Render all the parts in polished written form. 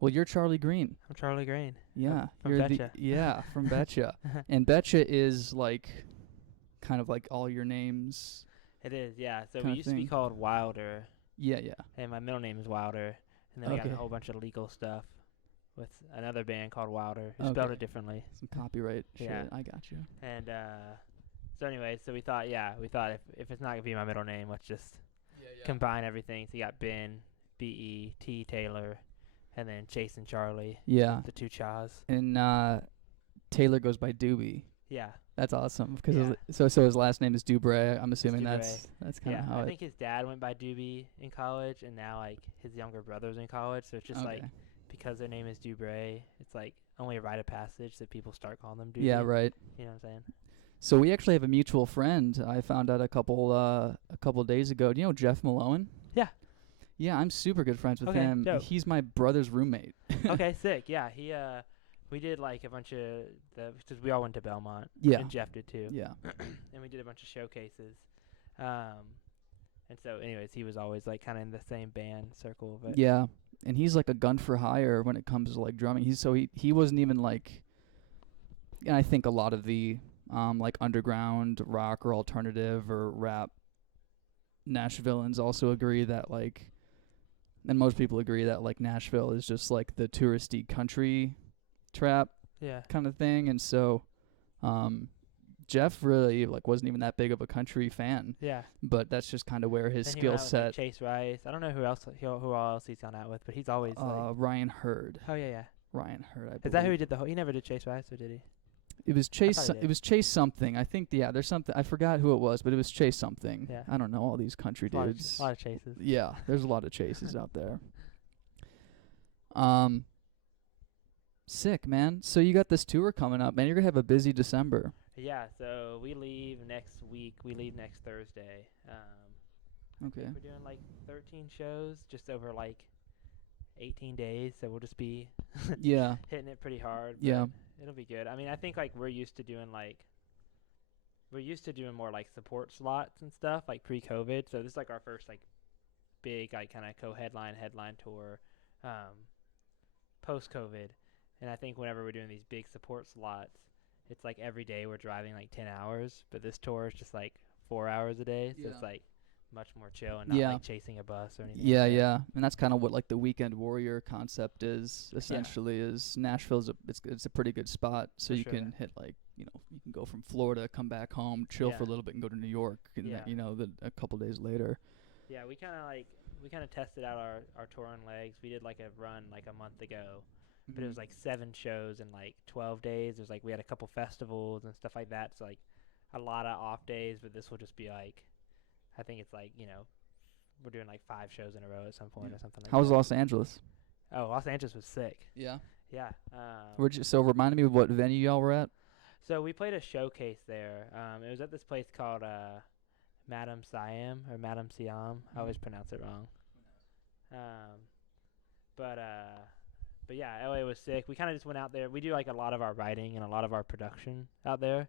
Well, you're Charlie Greene. I'm Charlie Greene. Yeah. From You're Betcha. from Betcha. And Betcha is like kind of like all your names It is, yeah. So we kinda used to be thing. called Wilder, Yeah. and my middle name is Wilder. And then we got Okay. a whole bunch of legal stuff with another band called Wilder, who spelled Okay. it differently. Some copyright Yeah. shit. I got you. And so anyway, so we thought if it's not gonna be my middle name, let's just combine everything. So you got Ben, B-E-T Taylor, and then Chase and Charlie, Yeah. the two Chas. And Taylor goes by Doobie. Yeah. That's awesome because Yeah. so his last name is Dubray. I'm assuming Dubray. that's kind of Yeah, how I think his dad went by Doobie in college, and now like his younger brother's in college. So it's just like Okay. because their name is Dubray, it's like only a rite of passage that people start calling them Doobie. Yeah, right. You know what I'm saying? So we actually have a mutual friend. I found out a couple days ago. Do you know Jeff Malone? Yeah. Yeah, I'm super good friends with Okay, him. dope. He's my brother's roommate. Okay, sick. Yeah, he we did like a bunch of because we all went to Belmont. Yeah. And Jeff did too. Yeah. And we did a bunch of showcases. And so anyways, he was always like kind of in the same band circle. But Yeah. And he's like a gun for hire when it comes to like drumming. He wasn't even like, and I think a lot of the like underground rock or alternative or rap Nashvilleans also agree that like, and most people agree that like Nashville is just like the touristy country trap yeah. kind of thing. And so Jeff really like wasn't even that big of a country fan, Yeah. but that's just kind of where his Then he skill went out with, like, set. Chase Rice. I don't know who all else he's gone out with, but he's always like. Ryan Hurd. Oh yeah. Ryan Hurd, I believe. Is that who he did the whole? He never did Chase Rice, or did he? It was Chase. thought he did. It was Chase something. I think. Yeah, there's something. I forgot who it was, but it was Chase something. Yeah. I don't know all these country A lot of dudes. chases. Yeah, there's a lot of Chases out there. Sick, man. So you got this tour coming up, man. You're gonna have a busy December. Yeah. So we leave next week. We leave next Thursday. Okay. We're doing like 13 shows just over like 18 days, so we'll just be Yeah. hitting it pretty hard. But Yeah. it'll be good. I mean, I think like we're used to doing more like support slots and stuff like pre-COVID. So this is like our first like big like kind of headline tour post-COVID. And I think whenever we're doing these big support slots, it's like every day we're driving like 10 hours, but this tour is just like 4 hours a day, so it's like much more chill and not Yeah. like chasing a bus or anything. Yeah, like that. yeah, and that's kind of what like the weekend warrior concept is. Essentially, is Nashville's it's a pretty good spot, so For you sure. can hit like you can go from Florida, come back home, chill for a Yeah. little bit, and go to New York, and Yeah. a couple days later. Yeah, we kind of tested out our touring legs. We did like a run like a month ago, but it was like 7 shows in like 12 days. There's like we had a couple festivals and stuff like that, so like a lot of off days. But this will just be like, I think it's like we're doing like 5 shows in a row at some point or something like How was that. Los Angeles? Oh, Los Angeles was sick. Yeah. Yeah. So remind me of what venue y'all were at. So we played a showcase there. It was at this place called Madame Siam or Madame Siam. I always pronounce it wrong. But yeah, LA was sick. We kind of just went out there. We do like a lot of our writing and a lot of our production out there.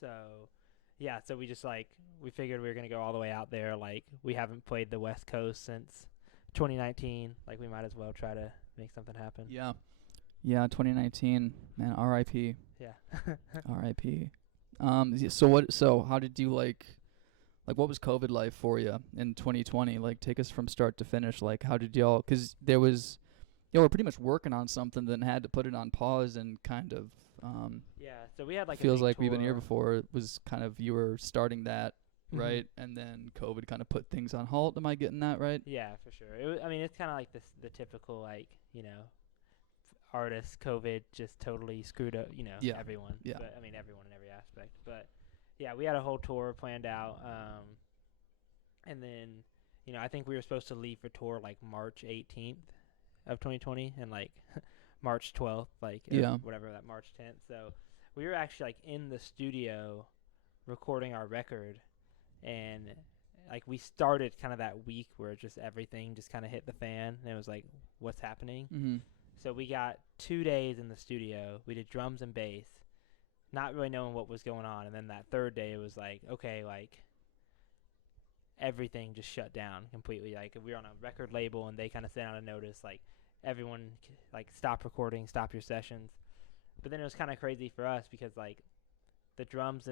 So we just like we figured we were gonna go all the way out there. Like we haven't played the West Coast since 2019. Like we might as well try to make something happen. Yeah. Yeah, 2019, man. R.I.P. Yeah. R.I.P. So how did you like what was COVID life for you in 2020? Like, take us from start to finish. Like, how did y'all? Because there was, y'all were pretty much working on something, then had to put it on pause and kind of. Yeah. So we had like feels a big like we've been here tour. before. It was kind of you were starting that, Mhm. right? And then COVID kind of put things on halt. Am I getting that right? Yeah, for sure. It's kind of like the typical like artist COVID just totally screwed up. Yeah. Everyone. Yeah. But everyone in every aspect. But yeah, we had a whole tour planned out. And then I think we were supposed to leave for tour like March 18th of 2020 and like March 12th, like Yeah. whatever that March 10th. So we were actually like in the studio recording our record, and like we started kind of that week where just everything just kind of hit the fan, and it was like, what's happening? Mm-hmm. So we got 2 days in the studio. We did drums and bass, not really knowing what was going on. And then that third day, it was like, okay, like everything just shut down completely. Like we were on a record label and they kind of sent out a notice like everyone like stop recording, stop your sessions. But then it was kind of crazy for us because like the drums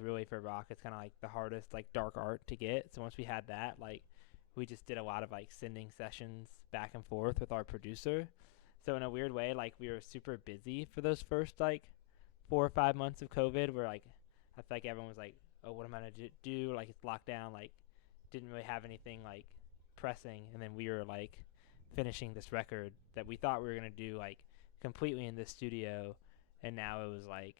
really for rock, it's kind of like the hardest like dark art to get. So once we had that, like we just did a lot of like sending sessions back and forth with our producer. So in a weird way, like we were super busy for those first like 4 or 5 months of COVID, where like I feel like everyone was like, oh, what am I gonna do? Like it's locked down, like didn't really have anything like pressing. And then we were like finishing this record that we thought we were gonna do like completely in this studio, and now it was like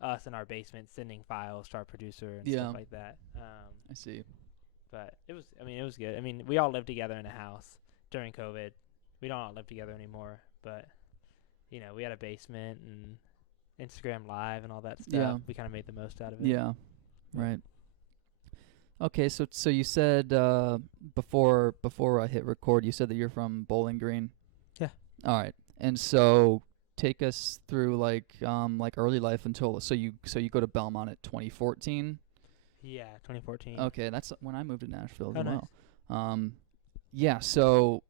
us in our basement sending files to our producer and stuff like that. I see. But it was good. I mean, we all lived together in a house during COVID. We don't all live together anymore, but you know, we had a basement and Instagram Live and all that stuff. Yeah. We kind of made the most out of it. Yeah. Right. Okay, so you said before I hit record, you said that you're from Bowling Green. Yeah. All right. And so take us through like early life until so you go to Belmont at 2014. Yeah, 2014. Okay, that's when I moved to Nashville as Oh, well. Yeah, so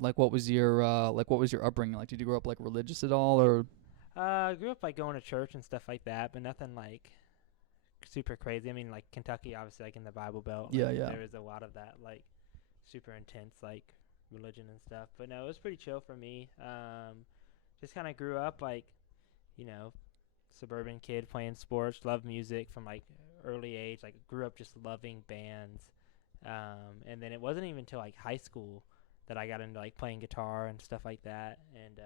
like what was your upbringing like? Did you grow up like religious at all, or I grew up like going to church and stuff like that, but nothing like super crazy. I mean, like Kentucky, obviously, like in the Bible Belt. Yeah, like, yeah. There is a lot of that, like super intense, like religion and stuff. But no, it was pretty chill for me. Just kind of grew up like, you know, suburban kid playing sports, loved music from like early age. Like grew up just loving bands. And then it wasn't even until like high school that I got into like playing guitar and stuff like that. And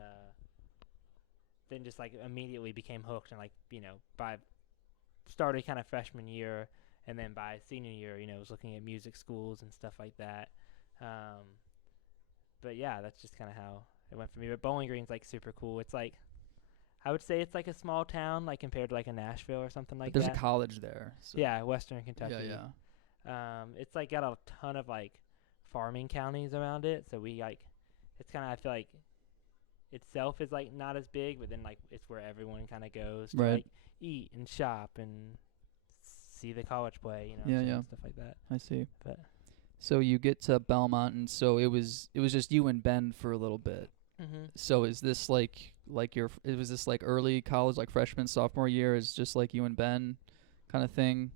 then just like immediately became hooked, and like, you know, by started kind of freshman year, and then by senior year, you know, was looking at music schools and stuff like that. But yeah, that's just kind of how it went for me. But Bowling Green's like super cool. It's like, I would say it's like a small town, like compared to like a Nashville or something like there's that. a college there? So. Yeah, Western Kentucky. Yeah. It's like got a ton of like farming counties around it, so we like, it's kind of, I feel like itself is like not as big, but then like it's where everyone kind of goes to Right. like eat and shop and see the college play, you know, Yeah, and yeah. stuff like that. I see. But So you get to Belmont, and so it was just you and Ben for a little bit. So is this like was this like early college, like freshman, sophomore year, is just like you and Ben kind of thing?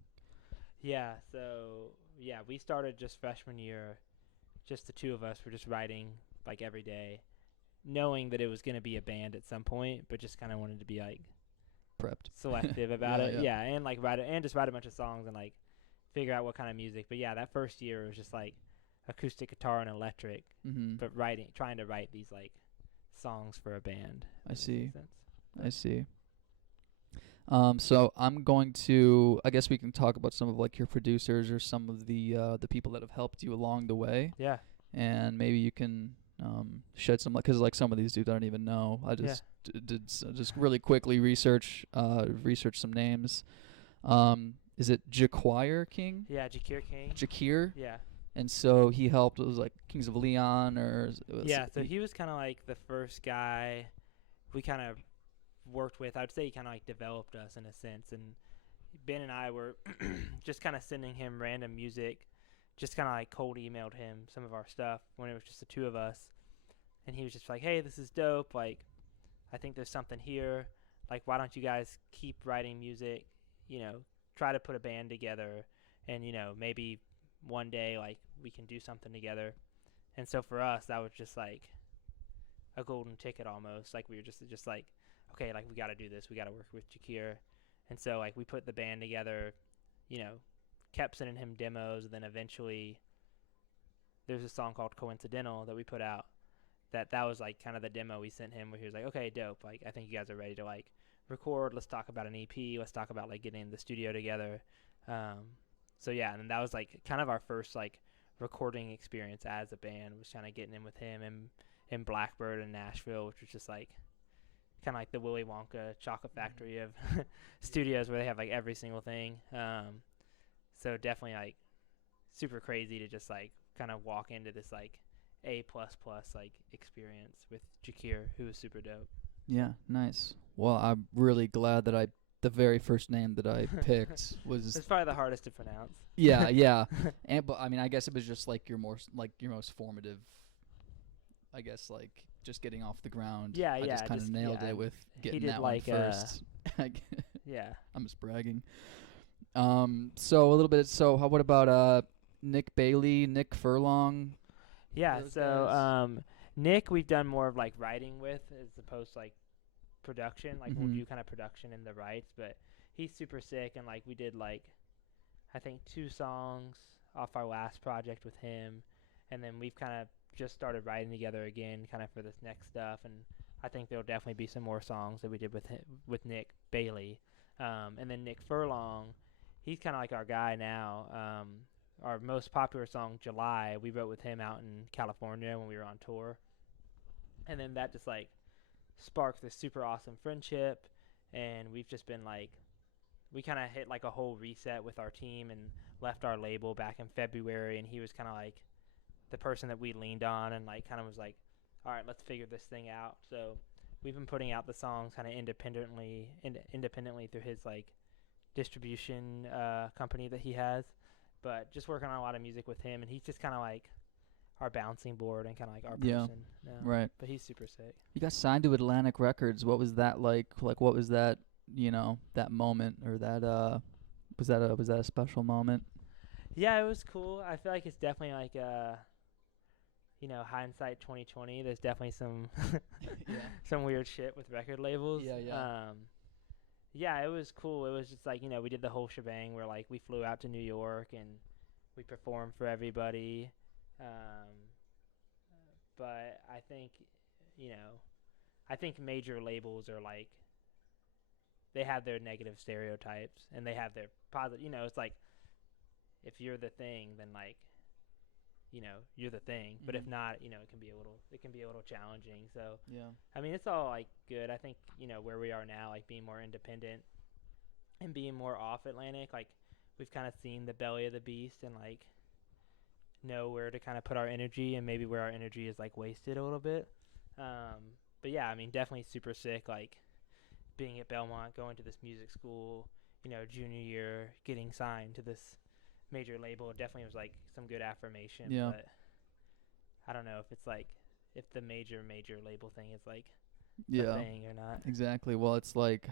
yeah, so yeah, we started just freshman year, just the two of us were just writing like every day, knowing that it was going to be a band at some point, but just kind of wanted to be like Prepped. selective about Yeah, it. yeah. And like just write a bunch of songs and like figure out what kind of music. But yeah, that first year was just like acoustic guitar and electric, Mm-hmm. but trying to write these like songs for a band. I if that see. makes sense. I see. So I'm going to, I guess we can talk about some of like your producers or some of the people that have helped you along the way, Yeah. and maybe you can shed some light, because like some of these dudes I don't even know. I just just really quickly research some names. Is it Jaquire King? Yeah, Jakir King. Jakir? Yeah. And so he helped. It was like Kings of Leon, or Yeah, so he was kind of like the first guy we kind of worked with. I would say he kind of like developed us in a sense. And Ben and I were just kind of sending him random music, just kind of like cold emailed him some of our stuff when it was just the two of us. And he was just like, hey, this is dope. Like, I think there's something here. Like, why don't you guys keep writing music? You know, try to put a band together, and, you know, maybe one day, like, we can do something together. And so for us, that was just like a golden ticket almost. Like, we were just like, okay, like, we got to do this. We got to work with Jakir. And so, like, we put the band together, you know, kept sending him demos, and then eventually there's a song called Coincidental that we put out. That was like kind of the demo we sent him, where he was like, okay, dope, like I think you guys are ready to like record, let's talk about an EP, let's talk about like getting in the studio together. So yeah, and that was like kind of our first like recording experience as a band, was kind of getting in with him in Blackbird in Nashville, which was just like kind of like the Willy Wonka chocolate factory of studios, where they have like every single thing. So definitely like super crazy to just like kind of walk into this like A++ like experience with Jakir, who was super dope. Yeah, nice. Well, I'm really glad that the very first name that I picked was It's probably the hardest to pronounce. yeah. But I mean, I guess it was just like your most formative. I guess like just getting off the ground. Yeah, I yeah, just kind of just- nailed yeah, it with getting did that like, one first. Yeah. I'm just bragging. So a little bit. So what about Nick Bailey, Nick Furlong? Yeah, Those so guys. Nick we've done more of like writing with as opposed to like production. Like we'll Mhm. do kind of production in the rights, but he's super sick and like we did like I think 2 songs off our last project with him, and then we've kind of just started writing together again kind of for this next stuff, and I think there'll definitely be some more songs that we did with Nick Bailey. And then Nick Furlong, he's kind of like our guy now. Our most popular song, July, we wrote with him out in California when we were on tour. And then that just like sparked this super awesome friendship. And we've just been like, we kind of hit like a whole reset with our team and left our label back in February. And he was kind of like the person that we leaned on and like kind of was like, all right, let's figure this thing out. So we've been putting out the songs kind of independently through his like distribution company that he has, but just working on a lot of music with him, and he's just kind of like our bouncing board and kind of like our Yeah. person now. Right. But he's super sick. You got signed to Atlantic Records. What was that like? Like, what was that? That moment, or that was that a special moment? Yeah, it was cool. I feel like it's definitely like hindsight 2020. There's definitely some some weird shit with record labels. Yeah, it was cool. It was just like, we did the whole shebang where like we flew out to New York and we performed for everybody. But I think, I think major labels are like, they have their negative stereotypes and they have their positive, it's like, if you're the thing, then like, you're the thing. But if not, it can be a little challenging. So Yeah. I mean, it's all like good. I think where we are now, like being more independent and being more off Atlantic, like we've kind of seen the belly of the beast and like know where to kind of put our energy and maybe where our energy is like wasted a little bit. But yeah, I mean, definitely super sick. Like being at Belmont, going to this music school, junior year, getting signed to this major label, it definitely was like some good affirmation. Yeah. But I don't know if it's like if the major label thing is like a Yeah. thing or not. Exactly. Well, it's like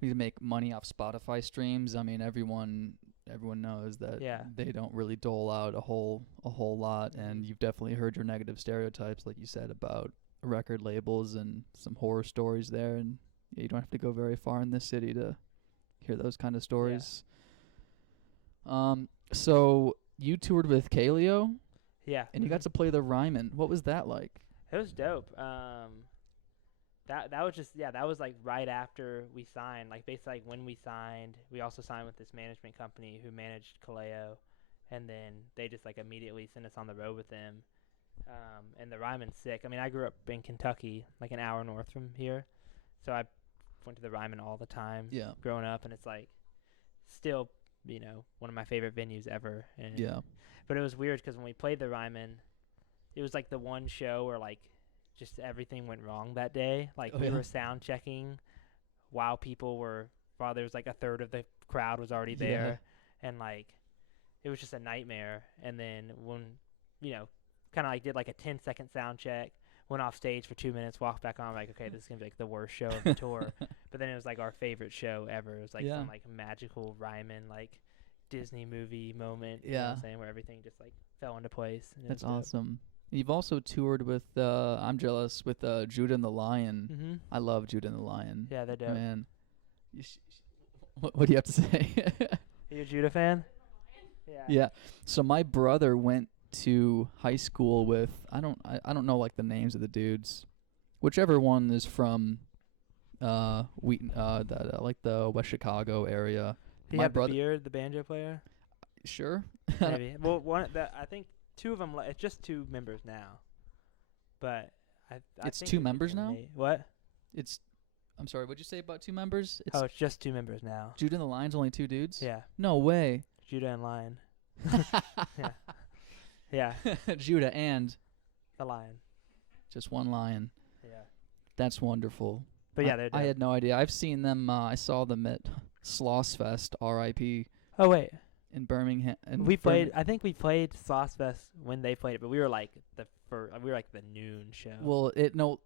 we make money off Spotify streams. I mean, everyone knows that they don't really dole out a whole lot, and you've definitely heard your negative stereotypes, like you said, about record labels and some horror stories there, and you don't have to go very far in this city to hear those kind of stories. So you toured with Kaleo? Yeah. And you got to play the Ryman. What was that like? It was dope. That was just that was like right after we signed. Like basically like when we signed, we also signed with this management company who managed Kaleo, and then they just like immediately sent us on the road with them. And the Ryman's sick. I mean, I grew up in Kentucky, like an hour north from here, so I went to the Ryman all the time. Yeah. Growing up, and it's like still one of my favorite venues ever. And but it was weird because when we played the Ryman, it was like the one show where like just everything went wrong that day. Like we were sound checking while there was like a third of the crowd was already there, and like it was just a nightmare. And then when kind of like did like a 10-second sound check, went off stage for 2 minutes, walked back on, like, okay, this is gonna be like the worst show of the tour. But then it was like our favorite show ever. It was like some like magical Ryman like Disney movie moment, you know what I'm saying, where everything just like fell into place. That's awesome. You've also toured with I'm jealous with Judah and the Lion. Mm-hmm. I love Judah and the Lion. Yeah, they're dope. Man, what do you have to say? Are you a Judah fan? Yeah. So my brother went to high school with I don't know like the names of the dudes, whichever one is from Wheaton, like the West Chicago area. He had the beard, the banjo player. Sure. Maybe. Well, I think 2 of them. It's just 2 members now. But it's think 2 members now. What? I'm sorry. What'd you say about 2 members? It's just 2 members now. Judah and the Lion's only 2 dudes. Yeah. No way. Judah and Lion. Yeah. Judah and the Lion. Just one lion. Yeah. That's wonderful. But yeah, they're I dope. had no idea. I've seen them. I saw them at Slossfest, R.I.P. Oh wait, in Birmingham. we played. I think we played Sauce Fest when they played it, but we were like we were like the noon show. Well,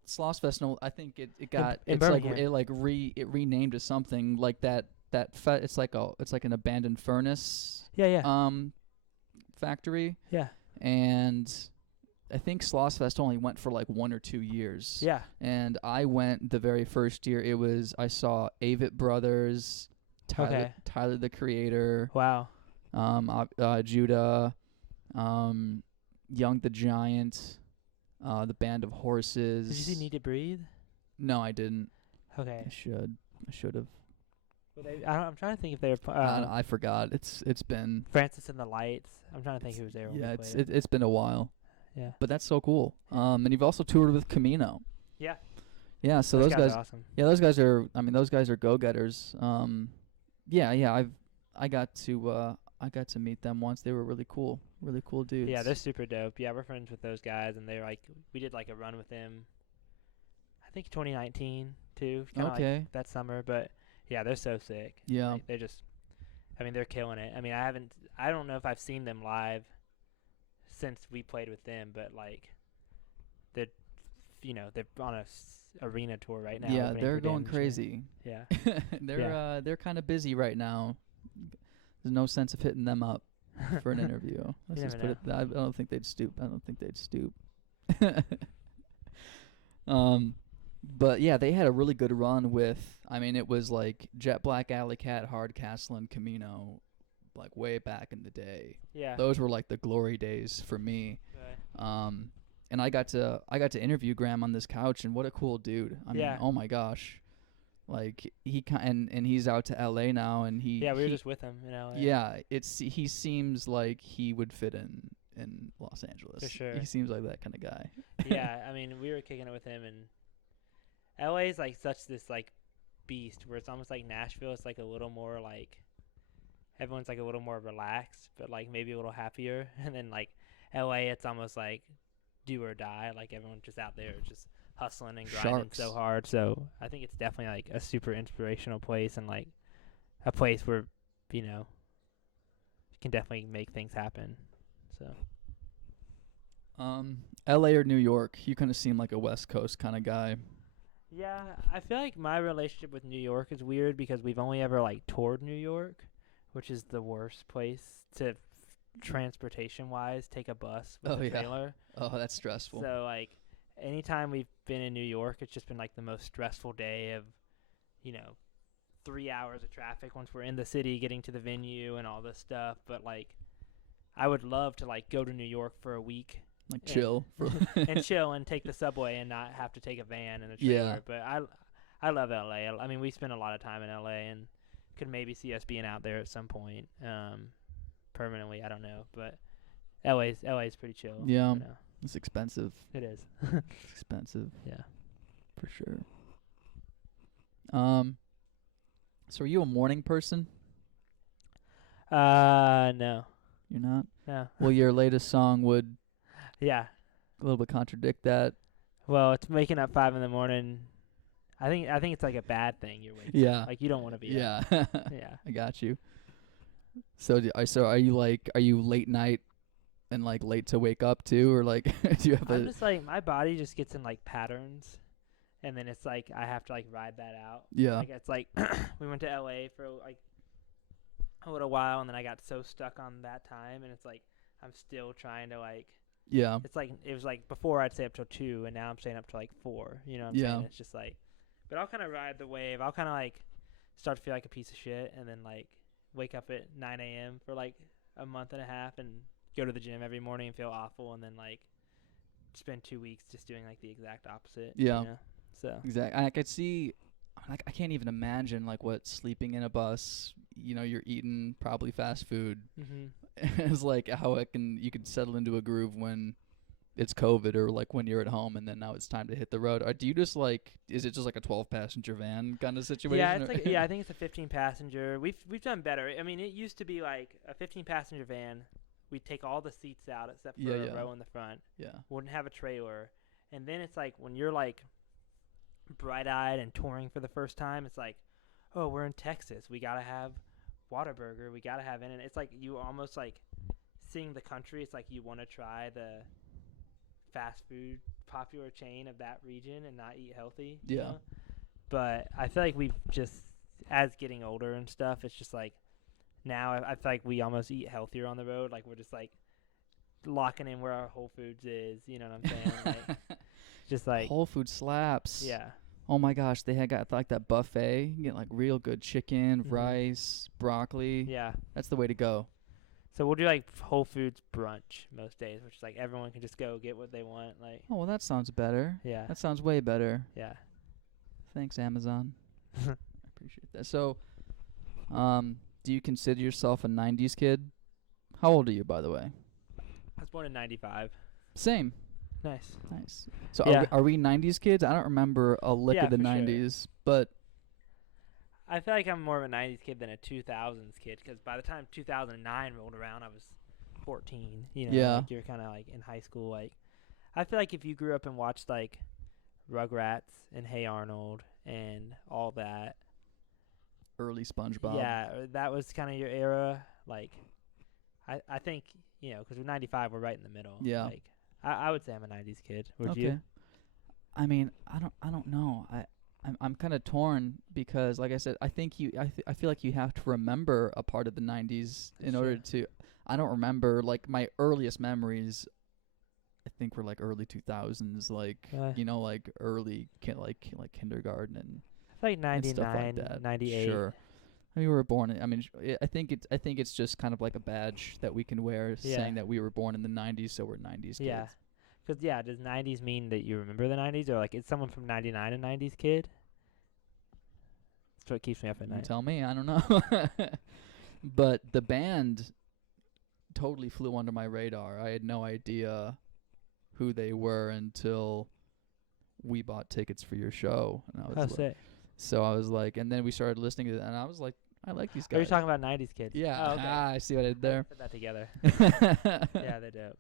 Slossfest. No, I think it got in it's like Birmingham. it renamed to something like that. It's like an abandoned furnace Yeah. factory, Yeah. and I think Slossfest only went for like 1 or 2 years. Yeah. And I went the very first year. I saw Avett Brothers, Tyler the Creator, Wow. Judah, Young the Giant, the Band of Horses. Did you see Need to Breathe? No, I didn't. Okay. I should have. I'm trying to think if they were. I forgot. It's been. Francis and the Lights. I'm trying to think who was there. Yeah, it's been a while. Yeah. But that's so cool. And you've also toured with Camino. Yeah. Yeah. So those guys are awesome. Yeah, those guys are. I mean, those guys are go-getters. Yeah. I got to meet them once. They were really cool dudes. Yeah, they're super dope. Yeah, we're friends with those guys, and they're like, we did like a run with them. I think 2019 too. Okay. Like that summer, but yeah, they're so sick. Yeah. Like, they're just. I mean, they're killing it. I mean, I don't know if I've seen them live since we played with them, but like, they're on a arena tour right now. Yeah, they're going crazy. Yeah. They're kind of busy right now. There's no sense of hitting them up for an interview. Let's just put it. I don't think they'd stoop. But yeah, they had a really good run with. I mean, it was like Jet Black, Alec, Hardcastle, and Camino, like way back in the day. Yeah. Those were like the glory days for me. Right. And I got to interview Graham on this couch, and what a cool dude. I mean, oh my gosh. Like and he's out to LA now, and we were just with him in LA. Yeah, he seems like he would fit in Los Angeles. For sure. He seems like that kind of guy. Yeah, I mean, we were kicking it with him, and LA is like such this like beast where it's almost like Nashville. It's like a little more like everyone's like a little more relaxed, but like maybe a little happier. And then like LA, it's almost like do or die. Like everyone's just out there just hustling and grinding so hard. So I think it's definitely like a super inspirational place, and like a place where you can definitely make things happen. So LA or New York, you kind of seem like a West Coast kind of guy. Yeah, I feel like my relationship with New York is weird because we've only ever like toured New York, which is the worst place to transportation wise take a bus with a trailer. Oh, that's stressful. So like anytime we've been in New York, it's just been like the most stressful day of 3 hours of traffic once we're in the city getting to the venue and all this stuff. But like I would love to like go to New York for a week, like chill and chill and take the subway and not have to take a van and a trailer. But I love LA. I mean, we spend a lot of time in LA and could maybe see us being out there at some point permanently. I don't know, but LA's pretty chill. Yeah. It's expensive. It is. It's expensive. Yeah. For sure. So are you a morning person? No. You're not? No. Well, your latest song would a little bit contradict that. Well, it's waking up 5 a.m. I think it's like a bad thing you're waking up. Like you don't want to be up. Yeah. I got you. So are you late night and like late to wake up too, or like do you have I'm just like my body just gets in like patterns, and then it's like I have to like ride that out. Yeah. Like it's like we went to LA for like a little while, and then I got so stuck on that time, and it's like I'm still trying to like. Yeah. It's like it was like before I'd stay up till 2, and now I'm staying up till like 4. You know what I'm saying? It's just like, but I'll kind of ride the wave. I'll kind of like start to feel like a piece of shit, and then like wake up at 9 a.m. for like a month and a half, and go to the gym every morning and feel awful, and then like spend 2 weeks just doing like the exact opposite. Yeah. So exactly. I could see. Like I can't even imagine like what sleeping in a bus. You're eating probably fast food. Mm-hmm. It's like how you could settle into a groove when it's COVID or like when you're at home and then now it's time to hit the road. Or do you just like? Is it just like a 12-passenger van kind of situation? Yeah, it's like I think it's a 15-passenger. We've done better. I mean, it used to be like a 15-passenger van. We'd take all the seats out except for a row in the front. Yeah. Wouldn't have a trailer, and then it's like when you're like bright-eyed and touring for the first time, it's like, oh, we're in Texas. We gotta have Whataburger. We gotta have it's like you almost like seeing the country. It's like you want to try the fast food popular chain of that region and not eat healthy. Yeah. You know? But I feel like we've just, as getting older and stuff, it's just like now I feel like we almost eat healthier on the road. Like we're just like locking in where our Whole Foods is. You know what I'm saying? Like, just like Whole Food slaps. yeah. Oh my gosh, they had got like that buffet. You get like real good chicken, rice, broccoli. Yeah. That's the way to go. So we'll do like Whole Foods brunch most days, which is like everyone can just go get what they want. Like, Oh, well, that sounds better. yeah, That sounds way better. yeah. Thanks, Amazon. I appreciate that. So, do you consider yourself a 90s kid? How old are you, by the way? I was born in '95. Same. Nice. Nice. So Yeah. are we 90s kids? I don't remember a lick Yeah, of the for sure. 90s, but I feel like I'm more of a '90s kid than a 2000s kid, because by the time 2009 rolled around, I was 14. You know, Yeah. like you're kind of like in high school. Like, I feel like if you grew up and watched like Rugrats and Hey Arnold and all that, early SpongeBob. yeah, that was kind of your era. Like, I think, you know, because we're '95, we're right in the middle. Yeah. Like, I would say I'm a '90s kid. Would Okay. you? I mean, I don't know. I'm kind of torn because, like I said, I think I feel like you have to remember a part of the 90s in order to. I don't remember, like, my earliest memories. I think were like early 2000s, like you know, like early like kindergarten and I feel like and stuff like 99, that. 98. Sure. I mean, we were born. I mean, I think it's just kind of like a badge that we can wear, saying that we were born in the 90s, so we're 90s kids. Yeah. Because, yeah, does 90s mean that you remember the 90s? Or, like, is someone from 99 a 90s kid? That's what keeps me up at You night. tell me. I don't know. But the band totally flew under my radar. I had no idea who they were until we bought tickets for your show. And I was sick. so I was like, and then we started listening to it, and I was like, I like these guys. Are you talking about 90s kids? Yeah. Oh, okay. I see what I did there. Put that together. Yeah, they're dope.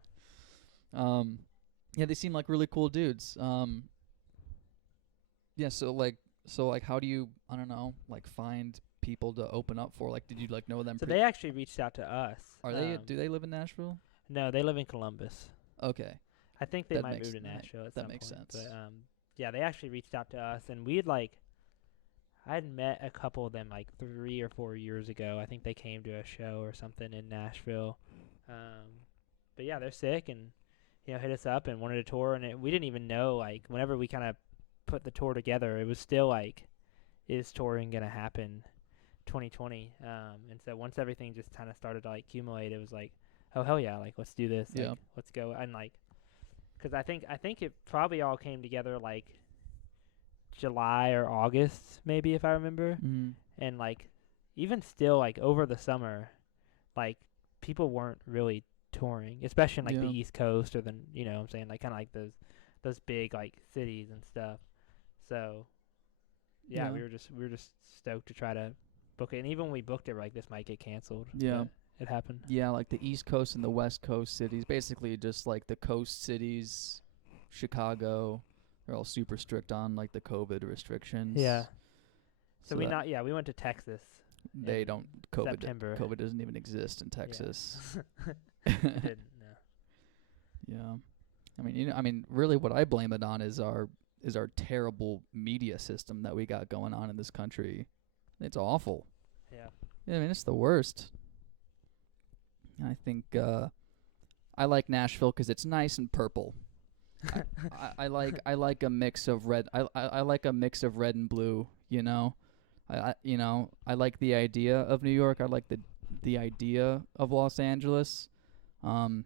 Yeah, they seem like really cool dudes. Yeah, so how do you, I don't know, like find people to open up for? Like, did you like know them? So they actually reached out to us. Are they? Do they live in Nashville? No, they live in Columbus. Okay. I think they That might makes- move to Nashville at that some makes point. sense. But yeah, they actually reached out to us, and we had like, I had met a couple of them like 3 or 4 years ago. I think they came to a show or something in Nashville. But yeah, they're sick, and you know, hit us up and wanted a tour, and we didn't even know, like, whenever we kind of put the tour together, it was still like, is touring gonna happen 2020? And so once everything just kind of started to like accumulate, it was like, oh hell yeah, like let's do this. Yeah. Like, let's go. And like, because I think it probably all came together like July or August, maybe, if I remember. Mm-hmm. And like, even still, like over the summer, like people weren't really touring, especially in like the East Coast or you know what I'm saying, like kind of like those big like cities and stuff. So yeah, we were just stoked to try to book it. And even when we booked it, we're like, this might get canceled. Yeah. But it happened. Yeah, like the East Coast and the West Coast cities, basically just like the coast cities, Chicago, they're all super strict on like the COVID restrictions. Yeah. So we that we went to Texas. they don't September. COVID doesn't even exist in Texas. Didn't, no. Yeah. I mean really what I blame it on is our terrible media system that we got going on in this country. It's awful. Yeah. I mean, it's the worst. I think I like Nashville 'cause it's nice and purple. I like a mix of red. I like a mix of red and blue. You know, I like the idea of New York. I like the idea of Los Angeles. But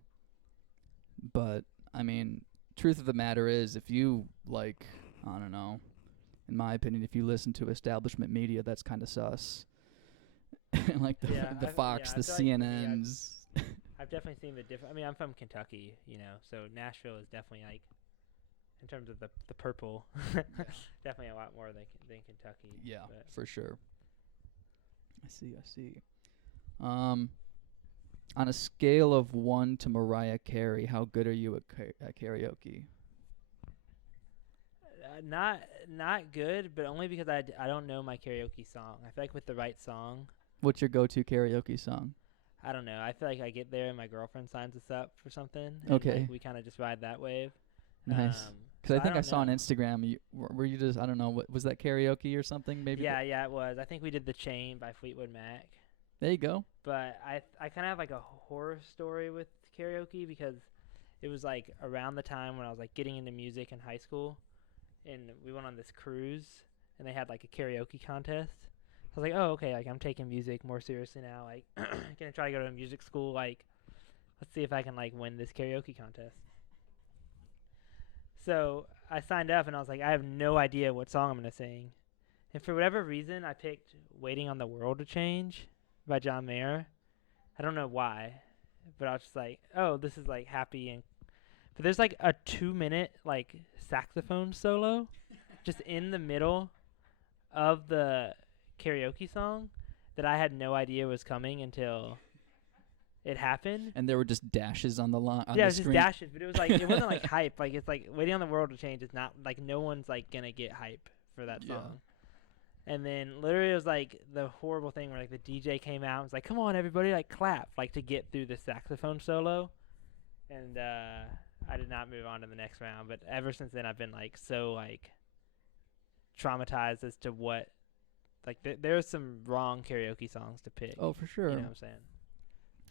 I mean, truth of the matter is, if you like, I don't know, in my opinion, if you listen to establishment media, that's kind of sus. Like the Fox, the CNNs. I've definitely seen the difference. I mean, I'm from Kentucky, you know, so Nashville is definitely like, in terms of the purple, definitely a lot more than Kentucky. Yeah, but for sure. I see. On a scale of 1 to Mariah Carey, how good are you at karaoke? not good, but only because I don't know my karaoke song. I feel like with the right song, What's your go-to karaoke song? I don't know. I feel like I get there and my girlfriend signs us up for something. And Okay. like, we kind of just ride that wave. Nice. Um, Because so I think I don't saw on know. Instagram, were you just, I don't know, what was that, karaoke or something? Maybe. Yeah, it was. I think we did The Chain by Fleetwood Mac. There you go. But I kind of have like a horror story with karaoke because it was like around the time when I was like getting into music in high school, and we went on this cruise, and they had like a karaoke contest. I was like, oh, okay, like I'm taking music more seriously now. Like, gonna try to go to a music school. Like, let's see if I can like win this karaoke contest. So I signed up, and I was like, I have no idea what song I'm gonna sing. And for whatever reason, I picked "Waiting on the World to Change" by John Mayer. I don't know why, but I was just like, oh, this is like happy, and but there's like a 2-minute like saxophone solo just in the middle of the karaoke song that I had no idea was coming until it happened. And there were just dashes on the line on Yeah, it the was just screen. dashes, but it was like it wasn't like hype. Like it's like "Waiting on the World to Change" is not like no one's like gonna get hype for that Yeah. song. And then literally it was like the horrible thing where like the DJ came out and was like, come on everybody, like clap, like to get through the saxophone solo. And I did not move on to the next round, but ever since then I've been like so like traumatized as to what like there's some wrong karaoke songs to pick. Oh, for sure. You know what I'm saying?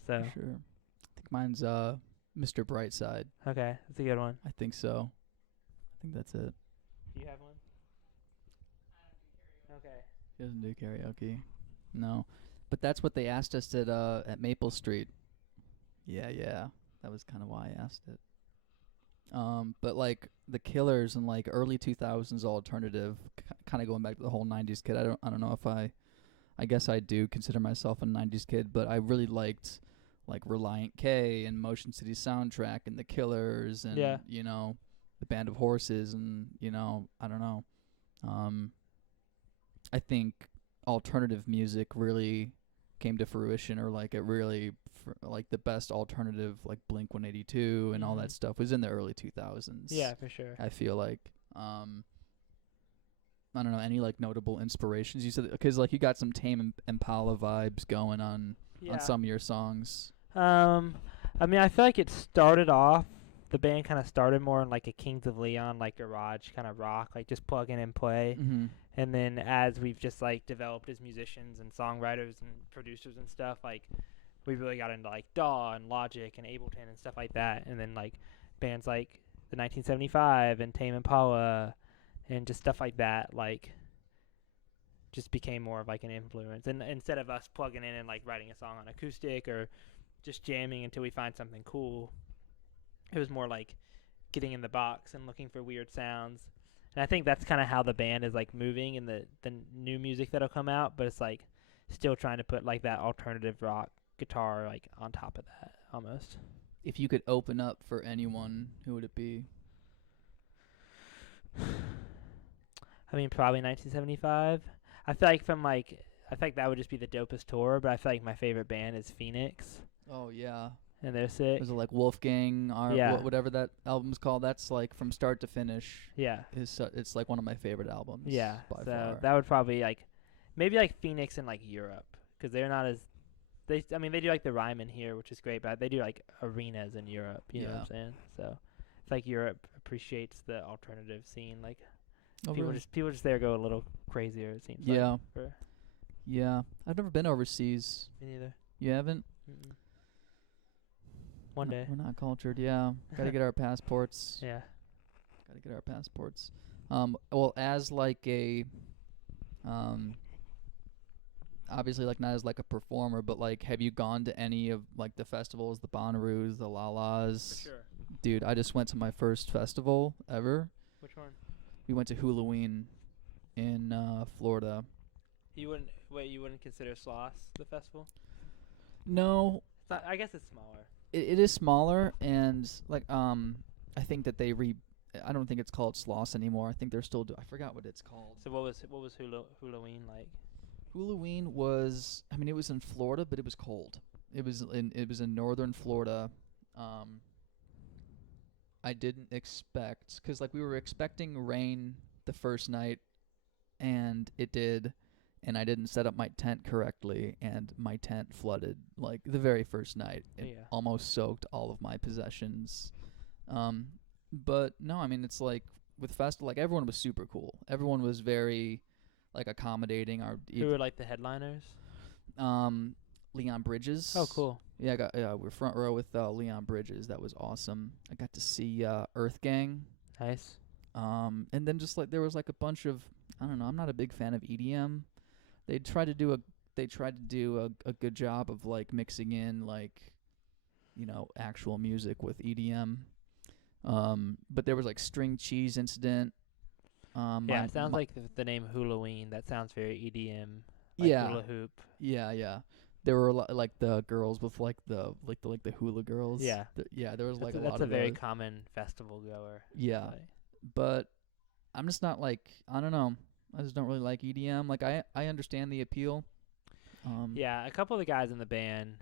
So For sure. I think mine's Mr. Brightside. okay, that's a good one. I think so. I think that's it. Do you have one? Okay. He doesn't do karaoke. No. But that's what they asked us at Maple Street. Yeah. That was kind of why I asked it. But like the Killers and like early 2000s alternative, kind of going back to the whole 90s kid. I don't know if I guess I do consider myself a 90s kid, but I really liked like Reliant K and Motion City Soundtrack and the Killers and Yeah. you know, the Band of Horses and you know, I don't know. I think alternative music really came to fruition, or like it really like the best alternative like Blink 182 and all that stuff was in the early 2000s. Yeah, for sure. I feel like I don't know any like notable inspirations. You said because like you got some Tame Impala vibes going on some of your songs. I mean, I feel like it started off. The band kind of started more in like a Kings of Leon, like garage kind of rock, like just plug in and play. Mm-hmm. And then as we've just like developed as musicians and songwriters and producers and stuff, like we really got into like DAW and Logic and Ableton and stuff like that. And then like bands like the 1975 and Tame Impala and just stuff like that, like just became more of like an influence. And instead of us plugging in and like writing a song on acoustic or just jamming until we find something cool, it was more like getting in the box and looking for weird sounds. And I think that's kind of how the band is like moving in the new music that'll come out, but it's like still trying to put like that alternative rock guitar like on top of that almost. If you could open up for anyone, who would it be? I mean, probably 1975. I feel like that would just be the dopest tour, but I feel like my favorite band is Phoenix, Oh yeah. and they're sick. Was it like Wolfgang or Yeah. whatever that album's called? That's like from start to finish. Yeah. It's like one of my favorite albums. Yeah. By So far. that would probably like maybe like Phoenix in like Europe, because they're not as they do like the Ryman here, which is great, but they do like arenas in Europe. You know what I'm saying? So it's like Europe appreciates the alternative scene. Like people just there go a little crazier. It seems. Yeah. Like, for Yeah. I've never been overseas. me neither. You haven't? Mm-mm. One day. We're not cultured. Yeah. Got to get our passports. Yeah. Got to get our passports. Well, as like a obviously like not as like a performer, but like have you gone to any of like the festivals, the Bonnaroos, the Lalas? For sure. Dude, I just went to my first festival ever. Which one? We went to Halloween in Florida. You wouldn't consider Sloss the festival? No, It's not, I guess it's smaller. it is smaller, and like I think that I don't think it's called Sloss anymore. I think they're still I forgot what it's called. So what was Halloween like? Halloween was, I mean, it was in Florida, but it was cold. It was in northern Florida. I didn't expect, because like we were expecting rain the first night, and it did, and I didn't set up my tent correctly, and my tent flooded like the very first night. It almost soaked all of my possessions. But no, I mean, it's like with festival, like everyone was super cool. Everyone was very like accommodating. Who were like the headliners? Leon Bridges. Oh, cool. Yeah, we're front row with Leon Bridges. That was awesome. I got to see Earth Gang. Nice. And then just like there was like a bunch of, I don't know, I'm not a big fan of EDM. They tried to do a good job of like mixing in like, you know, actual music with EDM. But there was like String Cheese Incident. Yeah, it sounds like the name Halloween. That sounds very EDM. Like hula hoop. Yeah. There were like the girls with like the hula girls. Yeah. There was like a lot of That's a very those. common festival goer. Yeah. But I'm just not like, I don't know. I just don't really like EDM. Like I understand the appeal. Yeah, a couple of the guys in the band,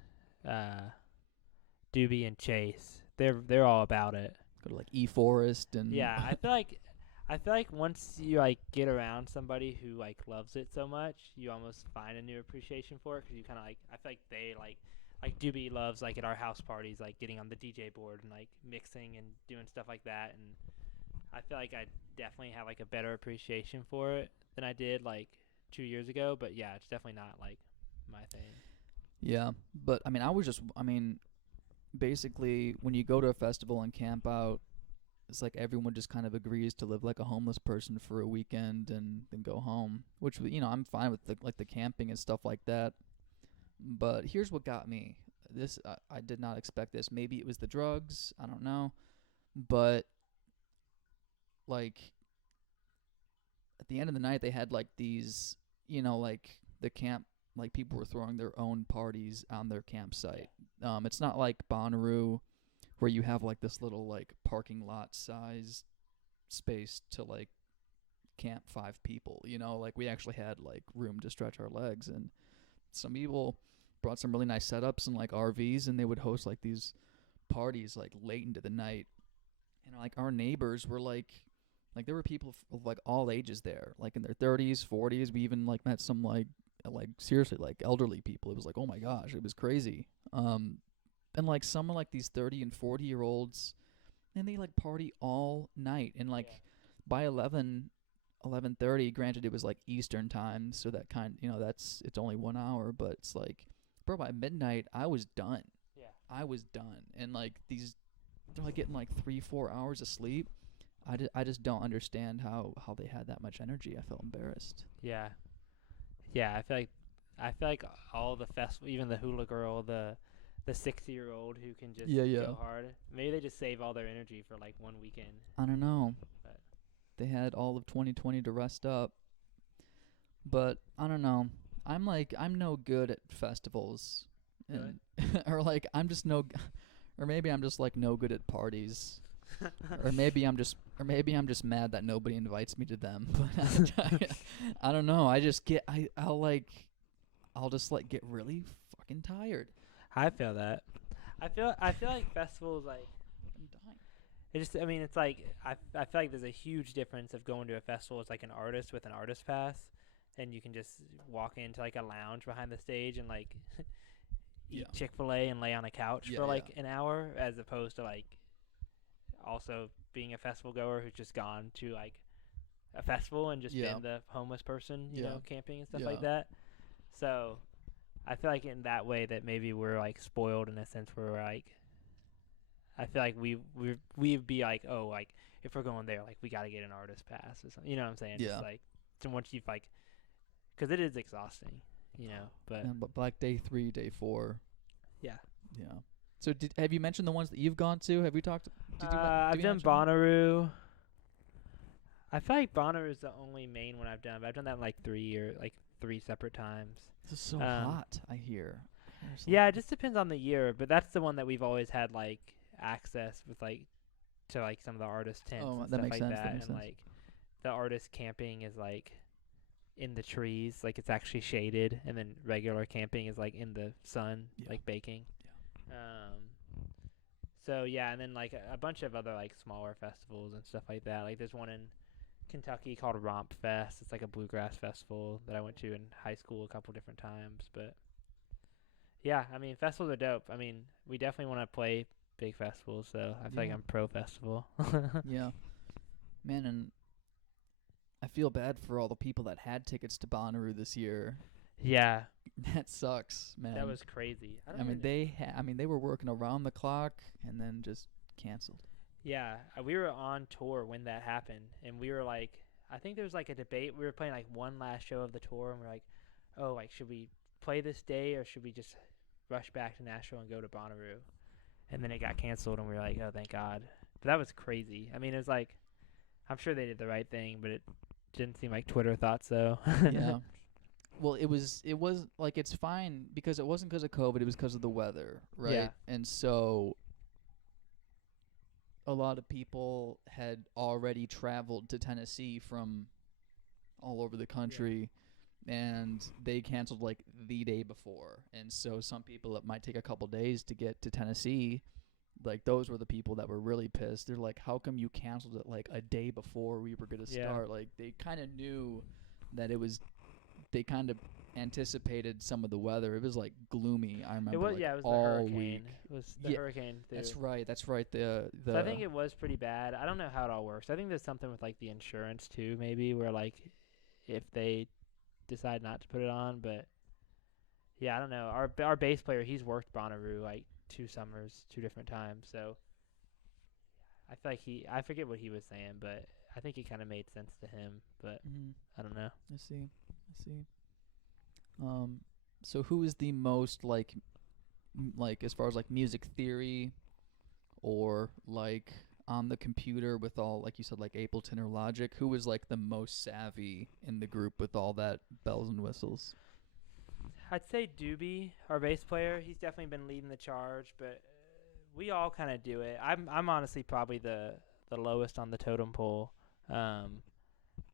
Doobie and Chase, they're all about it. Go to like E-Forest and yeah, I feel like once you like get around somebody who like loves it so much, you almost find a new appreciation for it, because you kind of like, I feel like they like Doobie loves like at our house parties like getting on the DJ board and like mixing and doing stuff like that, and I feel like I definitely have like a better appreciation for it than I did like 2 years ago. But yeah, it's definitely not like my thing. Yeah, but I mean, basically when you go to a festival and camp out, it's like everyone just kind of agrees to live like a homeless person for a weekend and then go home, which, you know, I'm fine with the camping and stuff like that. But here's what got me. I did not expect this. Maybe it was the drugs, I don't know. But like at the end of the night they had like these, you know, like the camp, like people were throwing their own parties on their campsite. It's not like Bonnaroo where you have like this little like parking lot size space to like camp 5 people, you know, like we actually had like room to stretch our legs, and some people brought some really nice setups and like RVs, and they would host like these parties like late into the night. And like our neighbors were like there were people of like all ages there, like in their 30s, 40s. We even like met some like seriously like elderly people. It was like, oh my gosh, it was crazy. And like some are like these 30 and 40-year-olds, and they like party all night, and like by 11:30, granted it was like Eastern time, so that kind, you know, it's only 1 hour, but it's like, bro, by midnight I was done. I was done. And like they're like getting like 3-4 hours of sleep. I just don't understand how they had that much energy. I felt embarrassed. Yeah, I feel like all the festival, even the hula girl, the 60-year-old who can just go hard, maybe they just save all their energy for like one weekend. I don't know. But they had all of 2020 to rest up. But I don't know. I'm no good at festivals. And or like or maybe I'm just like no good at parties. or maybe I'm just mad that nobody invites me to them. But I don't know. I just I'll just like get really fucking tired. I feel that. I feel like festivals, like, I'm dying. It's like I feel like there's a huge difference of going to a festival as like an artist with an artist pass, and you can just walk into like a lounge behind the stage and like eat Chick-fil-A and lay on a couch for like an hour, as opposed to like also being a festival goer who's just gone to like a festival and just been the homeless person, you know, camping and stuff like that. So I feel like in that way that maybe we're like spoiled in a sense where we're like, I feel like we'd be like, oh, like if we're going there, like we got to get an artist pass or something. You know what I'm saying? Yeah. Just like, so once you've like, because it is exhausting, you know. But like day 3, day 4. Yeah. So have you mentioned the ones that you've gone to? Have we talked? I've done Bonnaroo. I feel like Bonnaroo is the only main one I've done, but I've done that like 3 separate times. This is so hot, I hear. Yeah, it just depends on the year, but that's the one that we've always had like access with like to like some of the artist tents and stuff like that. And like the artist camping is like in the trees, like it's actually shaded, and then regular camping is like in the sun, like baking. So yeah, and then like a bunch of other like smaller festivals and stuff like that. Like there's one in Kentucky called Romp Fest. It's like a bluegrass festival that I went to in high school a couple different times. But yeah, I mean, festivals are dope. I mean, we definitely want to play big festivals, so I feel like Yeah. I'm pro festival. Yeah, man, and I feel bad for all the people that had tickets to Bonnaroo this year. Yeah, That sucks, man. that was crazy. I mean, they were working around the clock and then just canceled. Yeah, we were on tour when that happened, and we were like, I think there was like a debate. We were playing like one last show of the tour, and we're like, oh, like should we play this day or should we just rush back to Nashville and go to Bonnaroo? And then it got canceled, and we were like, oh, thank God. But that was crazy. I mean, it was like, I'm sure they did the right thing, but it didn't seem like Twitter thought so. Yeah. Well, it was like it's fine because it wasn't because of COVID. It was because of the weather, right? Yeah. And so a lot of people had already traveled to Tennessee from all over the country, and they canceled like the day before. And so some people, it might take a couple days to get to Tennessee. Like those were the people that were really pissed. They're like, how come you canceled it like a day before we were going to Yeah. start? Like they kind of knew that it was, they kind of anticipated some of the weather. It was like gloomy. I remember It was, like yeah, it was the all hurricane. week. It was the Yeah, hurricane through. That's right. The So I think it was pretty bad. I don't know how it all works. I think there's something with like the insurance too, maybe, where like if they decide not to put it on, but yeah, I don't know. Our bass player, he's worked Bonnaroo like 2 summers, 2 different times. So I feel like I forget what he was saying, but I think it kind of made sense to him, but I don't know. I see. So who is the most like as far as like music theory or like on the computer with all, like you said, like Ableton or Logic, who was like the most savvy in the group with all that bells and whistles? I'd say Doobie, our bass player, he's definitely been leading the charge, but we all kind of do it. I'm honestly probably the lowest on the totem pole.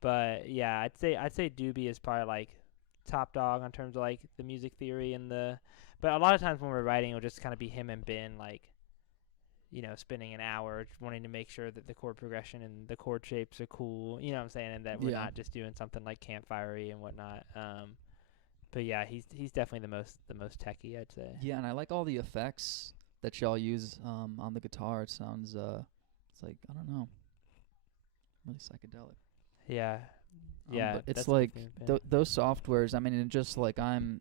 But yeah, I'd say Doobie is probably like top dog in terms of like the music theory and but a lot of times when we're writing, it'll just kind of be him and Ben, like, you know, spending an hour wanting to make sure that the chord progression and the chord shapes are cool, you know what I'm saying, and that we're not just doing something like campfire-y and whatnot. But yeah, he's definitely the most techie, I'd say. Yeah, and I like all the effects that y'all use on the guitar. It sounds it's like, I don't know, really psychedelic. Yeah. Yeah, but it's that's like definitely those softwares. I mean, and just like I'm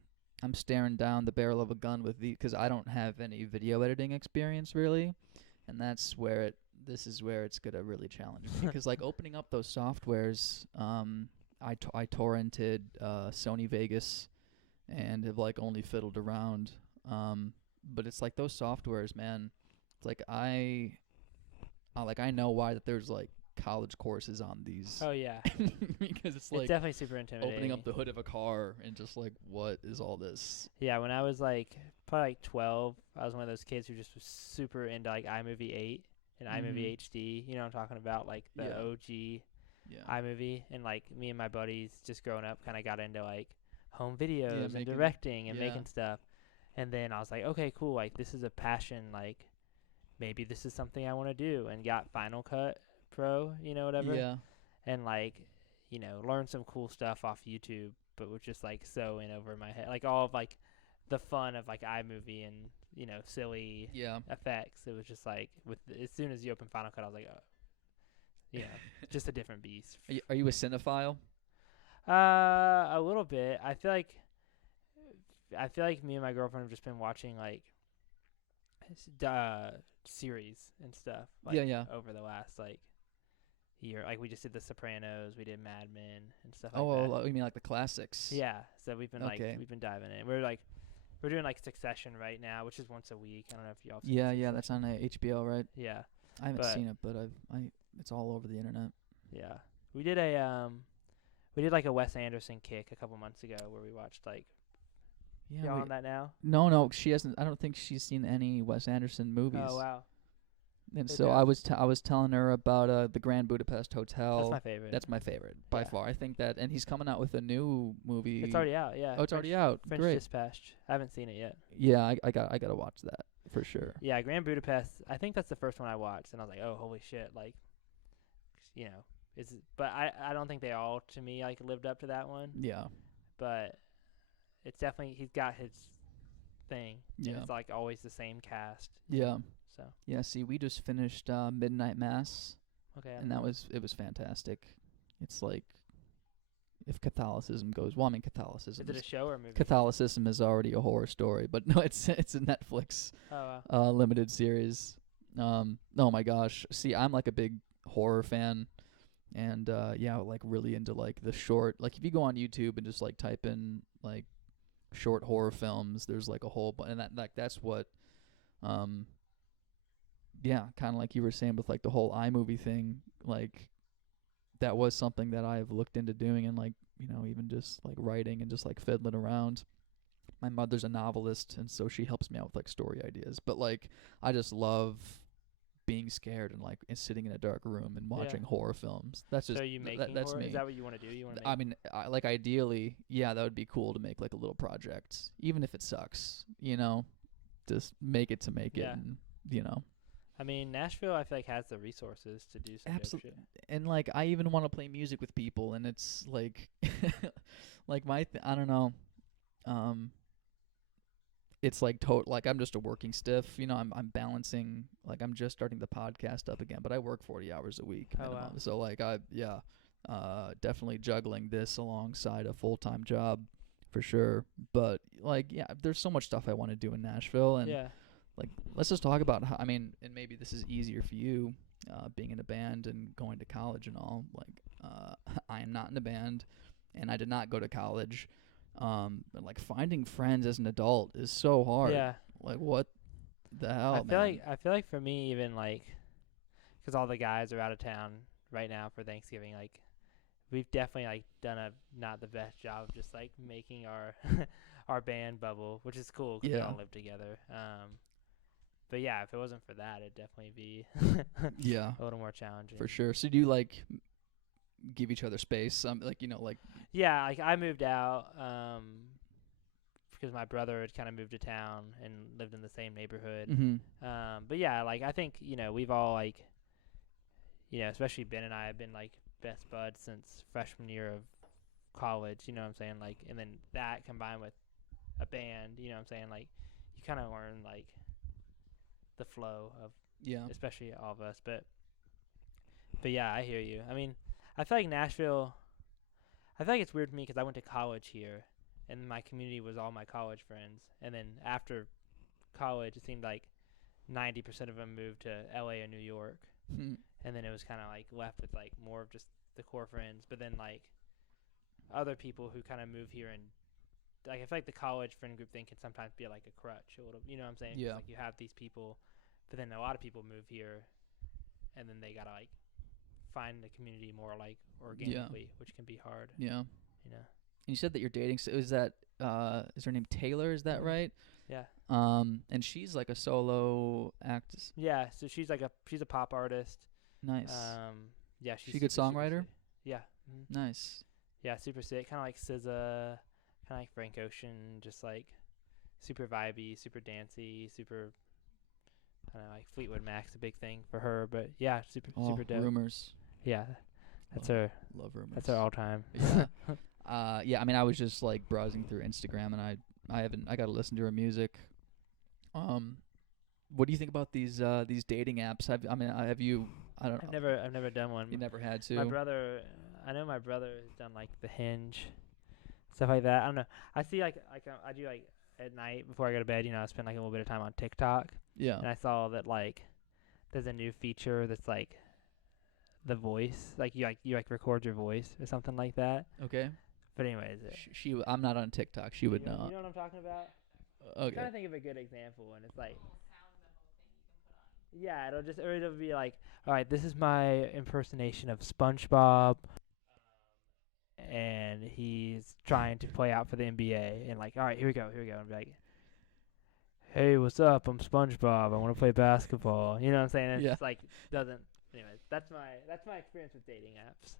staring down the barrel of a gun with because I don't have any video editing experience really, and this is where it's gonna really challenge me because like opening up those softwares, I torrented Sony Vegas, and have like only fiddled around, but it's like those softwares, man. It's like I know why that there's like college courses on these. Oh yeah. Because it's It's like definitely super intimidating. opening up the hood of a car and just like, what is all this? Yeah, when I was like probably like 12, I was one of those kids who just was super into like iMovie 8 and iMovie HD. You know what I'm talking about, like the Yeah. OG iMovie. And like me and my buddies just growing up kind of got into like home videos and making- directing and yeah. making stuff. And then I was like, okay, cool. Like this is a passion. Like maybe this is something I want to do. And got Final Cut Pro, you know, whatever. Yeah. And like, you know, learn some cool stuff off YouTube, but was just like so in over my head, like all of like the fun of like iMovie and, you know, silly effects. It was just like as soon as you open Final Cut, I was like, oh, you know, just a different beast. Are you a cinephile? A little bit. I feel like me and my girlfriend have just been watching like series and stuff. Like, over the last like year. Like we just did The Sopranos, we did Mad Men and stuff like that. Oh, you mean like the classics? Yeah. So we've been Okay. we've been diving in. We're doing like Succession right now, which is once a week. I don't know if y'all. Yeah, that's on HBO, right? Yeah. I haven't seen it, but it's all over the internet. Yeah. We did like a Wes Anderson kick a couple months ago where we watched like. Yeah. Y'all on that now? No, she hasn't. I don't think she's seen any Wes Anderson movies. Oh wow. And so I was telling her about the Grand Budapest Hotel. That's my favorite. That's my favorite by far. I think that, and he's coming out with a new movie. It's already out. Yeah. Oh, it's already out. French Great. Dispatch. I haven't seen it yet. Yeah, I gotta watch that for sure. Yeah, Grand Budapest. I think that's the first one I watched, and I was like, oh, holy shit! Like, you know, but I don't think they all to me like lived up to that one. Yeah. But it's definitely he's got his thing. And Yeah. it's like always the same cast. Yeah. So Yeah. See, we just finished Midnight Mass, okay. and it was fantastic. It's like if Catholicism goes, well, I mean Catholicism. Is it a show or a movie? Catholicism is already a horror story, but no, it's a Netflix Oh wow. limited series. Oh my gosh. See, I'm like a big horror fan, and yeah, like really into like the short. Like if you go on YouTube and just like type in like short horror films, there's like a whole and that's what yeah, kind of like you were saying with like the whole iMovie thing, like that was something that I've looked into doing, and like, you know, even just like writing and just like fiddling around. My mother's a novelist, and so she helps me out with like story ideas, but like I just love being scared and like sitting in a dark room and watching horror films. That's just So are you making that's horror? me. Is that what you want to do? You want to? I mean, like ideally, yeah, that would be cool to make like a little project, even if it sucks. You know, just make it to make it, and you know. I mean, Nashville, I feel like has the resources to do some dope shit. And like, I even want to play music with people, and it's like, like I don't know, it's like like I'm just a working stiff, you know. I'm balancing, like I'm just starting the podcast up again, but I work 40 hours a week minimum. Wow. So like definitely juggling this alongside a full-time job for sure. But like, yeah, there's so much stuff I want to do in Nashville, and like, let's just talk about how, I mean, and maybe this is easier for you, being in a band and going to college and all. Like, I am not in a band, and I did not go to college. But like finding friends as an adult is so hard. Yeah. Like, what the hell, I feel like for me, even like, because all the guys are out of town right now for Thanksgiving, like, we've definitely like done a not the best job of just like making our our band bubble, which is cool because we all live together. But yeah, if it wasn't for that, it'd definitely be a little more challenging. For sure. So do you like give each other space? Like, you know, like yeah, like I moved out because my brother had kind of moved to town and lived in the same neighborhood. But yeah, like I think, you know, we've all like, you know, especially Ben and I have been like best buds since freshman year of college, you know what I'm saying? Like, and then that combined with a band, you know what I'm saying? Like, you kind of learn like the flow of, especially all of us. But yeah, I hear you. I mean, I feel like Nashville, I feel like it's weird for me because I went to college here, and my community was all my college friends. And then after college, it seemed like 90% of them moved to LA or New York. And then it was kind of like left with like more of just the core friends. But then like other people who kind of move here, and like I feel like the college friend group thing can sometimes be like a crutch a little, you know what I'm saying? Yeah. Like you have these people, but then a lot of people move here, and then they gotta like find the community more like organically, which can be hard. Yeah. You know. And you said that you're dating. So is that is her name Taylor? Is that right? Yeah. And she's like a solo act. Yeah. So she's a pop artist. Nice. Yeah. She's she a good songwriter. Yeah. Nice. Yeah. Super sick. Kind of like SZA. Kind of like Frank Ocean. Just like super vibey, super dancey, super. I don't know, like Fleetwood Mac's a big thing for her, but yeah, super dope. Rumors. Yeah. That's her. Love Rumors. That's her all time. Yeah. Yeah. I mean, I was just like browsing through Instagram, and I got to listen to her music. What do you think about these dating apps? Have you? I don't know. I've never done one. You never had to. I know my brother has done like the Hinge, stuff like that. I don't know. I see like I do like at night before I go to bed. You know, I spend like a little bit of time on TikTok. Yeah. And I saw that like there's a new feature that's like the voice, like you record your voice or something like that. Okay. But anyways, I'm not on TikTok. She would know. You know what I'm talking about? Okay. I'm trying to think of a good example, and it's like, yeah, it'll be like, all right, this is my impersonation of SpongeBob, and he's trying to play out for the NBA, and like, all right, here we go, and be like, hey, what's up? I'm SpongeBob. I want to play basketball. You know what I'm saying? It's just like doesn't. Anyways, that's my experience with dating apps.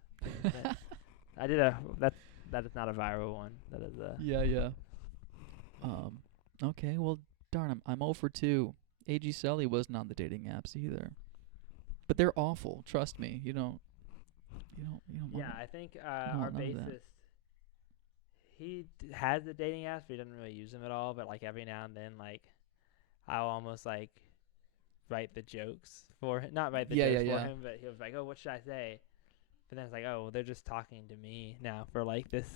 That is not a viral one. That is a Yeah. Okay. Well, darn, I'm 0 for 2. A.G. Sully wasn't on the dating apps either. But they're awful. Trust me. You know. You don't want. Yeah, I think don't our want none of that. bassist, he has the dating apps, but he doesn't really use them at all. But like every now and then, like I'll almost like write the jokes for him. Not write the Yeah, jokes yeah, for yeah. him, but he was like, "Oh, what should I say?" But then it's like, "Oh, well, they're just talking to me now for like this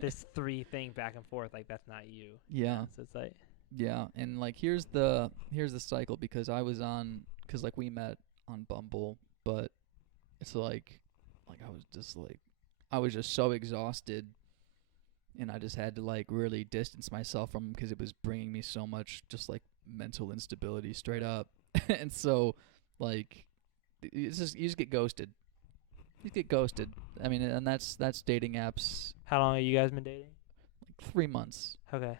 this 3 thing back and forth. Like that's not you." Yeah. So it's like, Yeah, and like here's the cycle because I was on because like we met on Bumble, but it's like I was just so exhausted, and I just had to like really distance myself from him because it was bringing me so much just like mental instability straight up, and so like it's just you just get ghosted. You get ghosted. I mean, and that's dating apps. how long have you guys been dating? Like 3 months. Okay.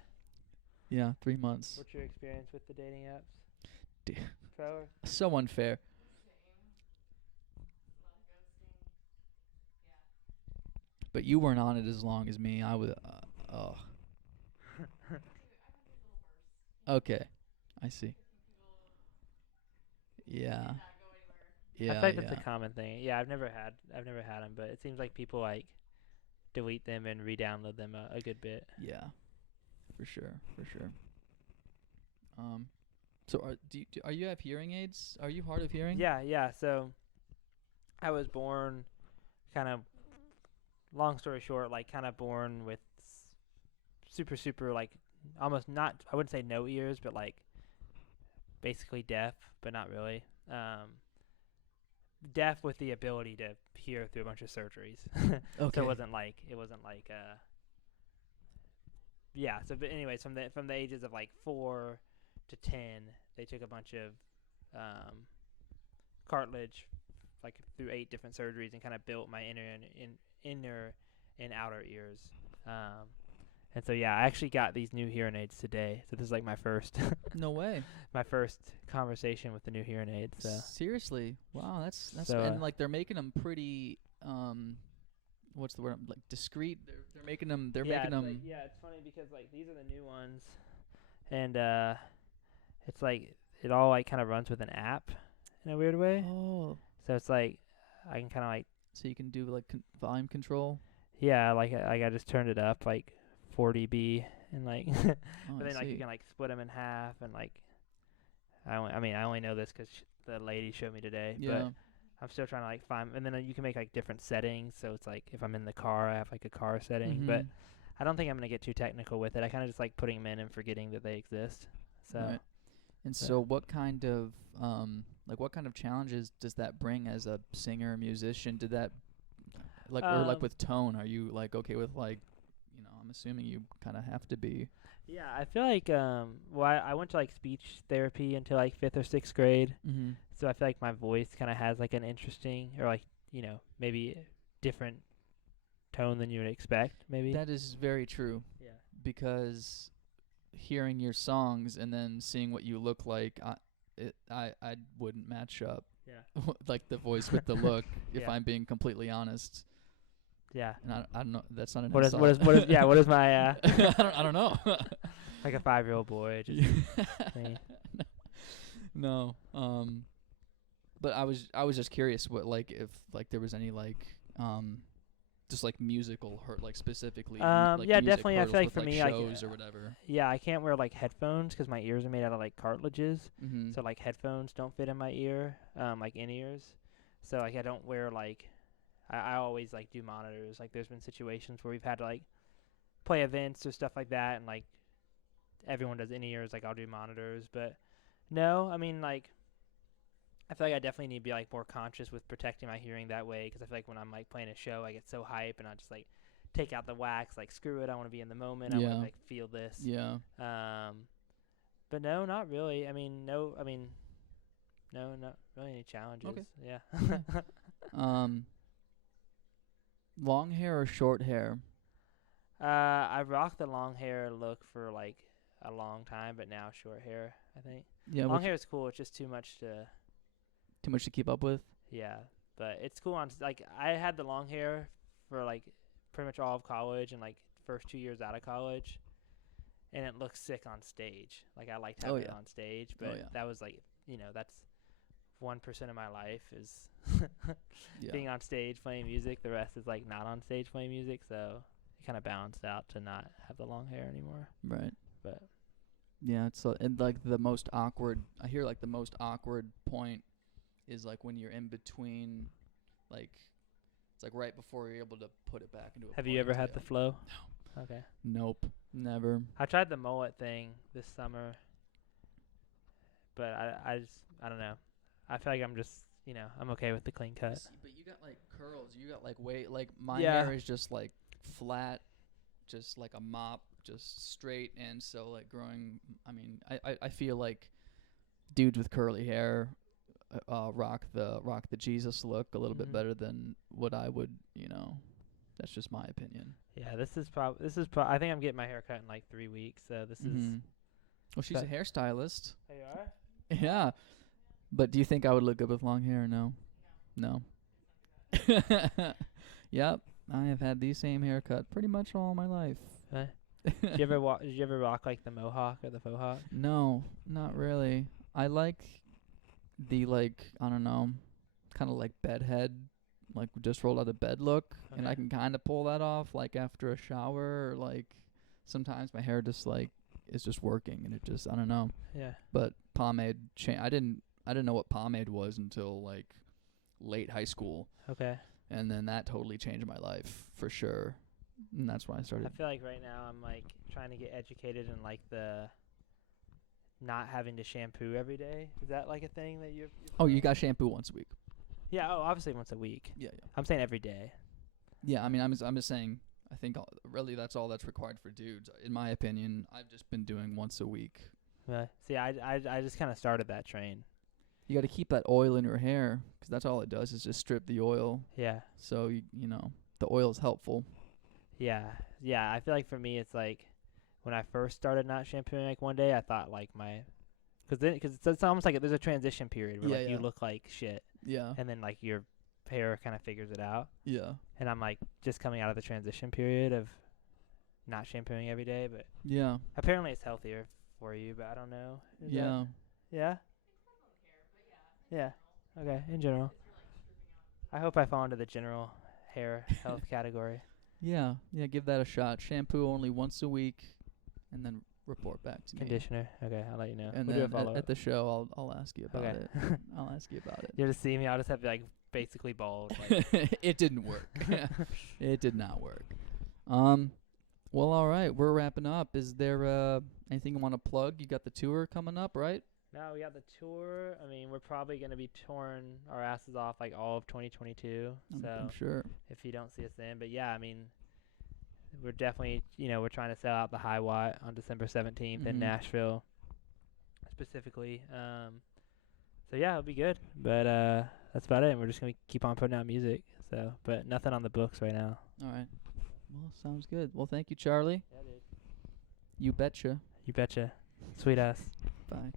Yeah, 3 months. What's your experience with the dating apps, D- Trevor? So unfair. But you weren't on it as long as me. I was. Oh. Okay, I see. Yeah. I feel Yeah. like that's a Yeah. common thing. Yeah, I've never had them, but it seems like people like delete them and re-download them a good bit. Yeah. For sure. For sure. So are you have hearing aids? Are you hard of hearing? Yeah, yeah. So I was born kind of, long story short, like kind of born with super like almost not, I wouldn't say no ears, but like basically deaf, but not really. Deaf with the ability to hear through a bunch of surgeries. Okay. So it wasn't like yeah. So but anyways, from the ages of like 4 to 10, they took a bunch of cartilage like through 8 different surgeries and kind of built my inner and outer ears. And so yeah, I actually got these new hearing aids today. So this is like my first No way. my first conversation with the new hearing aids. So Seriously. Wow, that's So, and like they're making them pretty what's the word? Like discreet. They're making them yeah, making them yeah, it's funny because like these are the new ones, and it's like it all like kind of runs with an app in a weird way. Oh, So it's like I can kind of like so you can do like volume control. yeah, like I just turned it up like 40 dB and like Oh, but I then like you see. can like split them in half and like I only know this 'cause the lady showed me today, Yeah. but I'm still trying to like find, and then you can make like different settings. So it's like if I'm in the car, I have like a car setting, but Mhm. I don't think I'm gonna get too technical with it. I kind of just like putting them in and forgetting that they exist. So Right. And but- so what kind of what kind of challenges does that bring as a singer, musician? Did that or like with tone, are you like okay with like I'm assuming you kind of have to be. yeah, I feel like well, I went to like speech therapy until like 5th or 6th grade, Mhm. so I feel like my voice kind of has like an interesting or like maybe different tone than you would expect. Maybe That is very true yeah. because hearing your songs and then seeing what you look like, I wouldn't match up Yeah. like the voice with the look if Yeah. I'm being completely honest. Yeah. And I don't know. That's not an What is insult. what is my I don't know. like a 5-year-old boy just me. No. But I was just curious what like if like there was any like just like musical hurt like specifically like Yeah, music definitely. I feel hurdles like with, for like me, shows or whatever. yeah, I can't wear like headphones 'cause my ears are made out of like cartilages. Mhm. So like headphones don't fit in my ear, like in ears. So like I don't wear like I always like do monitors. Like there's been situations where we've had to like play events or stuff like that, and like everyone does in ears. Like I'll do monitors, but no, I mean like I feel like I definitely need to be like more conscious with protecting my hearing that way, 'cause I feel like when I'm like playing a show, I get so hype and I just like take out the wax. Like screw it, I want to be in the moment. I want Yeah. to like feel this. Yeah. But no, not really. I mean, no, not really any challenges. Okay. Yeah. Long hair or short hair? I rocked the long hair look for like a long time, but now short hair, I think. Yeah. Long hair is cool. It's just too much to, Too much to keep up with. yeah. But it's cool on like I had the long hair for like pretty much all of college and like first 2 years out of college, and it looks sick on stage. Like I liked having it yeah. on stage, but yeah. that was like that's 1% of my life is Yeah. being on stage playing music. The rest is like not on stage playing music. So it kind of balanced out to not have the long hair anymore. Right. But Yeah, it's and like the most awkward. I hear like the most awkward point is like when you're in between, like it's like right before you're able to put it back into a. have you ever had the ponytail. flow? No. Okay. Nope, never. I tried the mullet thing this summer, but I don't know. I feel like I'm just I'm okay with the clean cut. See, but you got like curls. You got like like my Yeah. hair is just like flat, just like a mop, just straight, and so like growing. I mean, I feel like dudes with curly hair rock the Jesus look a little bit Mhm. better than what I would. That's just my opinion. Yeah, this is I think I'm getting my hair cut in like 3 weeks. So this is. Mhm. Well, she's a That- hairstylist. There you are. Yeah. But do you think I would look good with long hair or no? No. Yep. I have had the same haircut pretty much all my life. Did you ever rock like the mohawk or the faux hawk? No, not really. I like the I don't know, kind of like bedhead, like just rolled out of bed look, and I Okay. can kind of pull that off like after a shower or like sometimes my hair just like is just working and it just I don't know. Yeah. But pomade I didn't know what pomade was until like late high school, Okay. and then that totally changed my life for sure. And that's when I I started. feel like right now I'm like trying to get educated in like the not having to shampoo every day. Is that like a thing that you're Oh, you following? got shampoo once a week. Yeah. Oh, obviously once a week. Yeah. I'm saying every day. Yeah, I mean, I'm just saying. I think really that's all that's required for dudes, in my opinion. I've just been doing once a week. See, I just kind of started that train. You got to keep that oil in your hair, 'cause that's all it does is just strip the oil. Yeah. So the oil is helpful. Yeah. Yeah. I feel like for me, it's like when I first started not shampooing, like one day I thought like because it's almost like there's a transition period where Yeah, like you yeah. look like shit, Yeah, and then like your hair kind of figures it out. yeah, And I'm like just coming out of the transition period of not shampooing every day, but yeah, apparently it's healthier for you, but I don't know. Is that- yeah. yeah? Yeah. Okay, in general. I hope I fall into the general hair health category. Yeah, give that a shot. Shampoo only once a week, and then report back to me. Conditioner. Okay, I'll let you know. And We'll do a then follow at the show, I'll ask you about Okay. it. I'll ask you about it. You'll just see me. I'll just have like basically bald. Like, It didn't work. It did not work. Well, all right, we're wrapping up. Is there anything you want to plug? You got the tour coming up, right? no, we got the tour. I mean, we're probably gonna be touring our asses off like all of 2022. So I'm sure. if you don't see us then, but yeah, I mean, we're definitely we're trying to sell out the High Watt on December 17th in Mhm. Nashville, specifically. So yeah, it'll be good. But that's about it. And we're just gonna keep on putting out music. So, but nothing on the books right now. All right. Well, sounds good. Well, thank you, Charlie. Yeah, dude. You betcha. You betcha. Sweet ass. Bye.